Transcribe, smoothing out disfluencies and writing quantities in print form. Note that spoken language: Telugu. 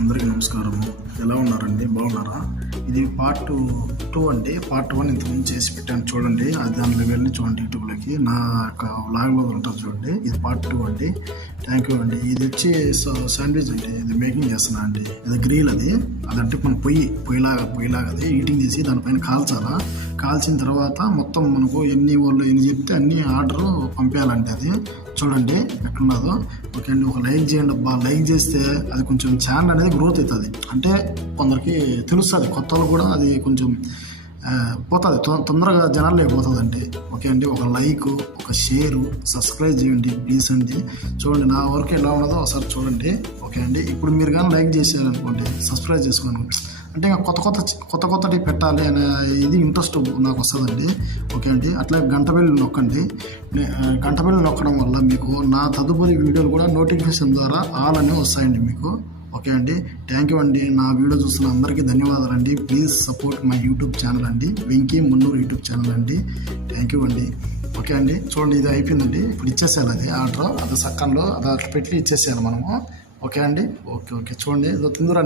అందరికీ నమస్కారము. ఎలా ఉన్నారండి? బాగున్నారా? ఇది పార్ట్ 2 అండి. పార్ట్ 1 ఇంతకుముందు చేసి పెట్టాను చూడండి. అది దాంట్లో వెళ్ళి చూడండి యూట్యూబ్లోకి. నా యొక్క వ్లాగ్లో ఉంటుంది చూడండి. ఇది పార్ట్ 2 అండి. థ్యాంక్ యూ అండి. ఇది వచ్చి శాండ్విచ్ అండి. ఇది మేకింగ్ చేస్తున్నా అండి. ఇది గ్రిల్ అదంటే మన పొయ్యిలాగా అది హీటింగ్ చేసి దానిపైన కాల్చిన తర్వాత మొత్తం మనకు ఎన్ని చెప్తే అన్ని ఆర్డర్ పంపించాలండి. అది చూడండి ఎట్లున్నదో. ఓకే అండి, ఒక లైక్ చేయండి అబ్బా. లైక్ చేస్తే అది కొంచెం ఛానల్ అనేది గ్రోత్ అవుతుంది. అంటే కొందరికి తెలుస్తుంది, కొత్త వాళ్ళు కూడా అది కొంచెం పోతుంది, తొందరగా జనాల్లోకి పోతుందండి. ఓకే అండి, ఒక లైక్, ఒక షేరు, సబ్స్క్రైబ్ చేయండి ప్లీజ్ అండి. చూడండి నా వర్క్ ఎలా ఉన్నదో ఒకసారి చూడండి. ఓకే అండి, ఇప్పుడు మీరు కానీ లైక్ చేసేయాలనుకోండి, సబ్స్క్రైబ్ చేసుకోండి. అంటే ఇంకా కొత్తటి పెట్టాలి అనే ఇది ఇంట్రెస్ట్ నాకు వస్తుందండి. ఓకే అండి, అట్లా గంట బెల్ నొక్కండి. గంట బెల్ నొక్కడం వల్ల మీకు నా తదుపరి వీడియోలు కూడా నోటిఫికేషన్ ద్వారా ఆల్ అనేవి వస్తాయండి మీకు. ఓకే అండి, థ్యాంక్ యూ అండి. నా వీడియో చూస్తున్న అందరికీ ధన్యవాదాలండి. Please support my YouTube channel అండి, వెంకీ మున్నూరు యూట్యూబ్ ఛానల్ అండి. థ్యాంక్ యూ అండి. ఓకే అండి, చూడండి ఇది అయిపోయిందండి. ఇప్పుడు ఇచ్చేసేయాలి అది ఆర్డర్, అది సక్కన్లో అది అట్లా పెట్టి ఇచ్చేసేయాలి మనము. ఓకే అండి, ఓకే చూడండి తిందురండి.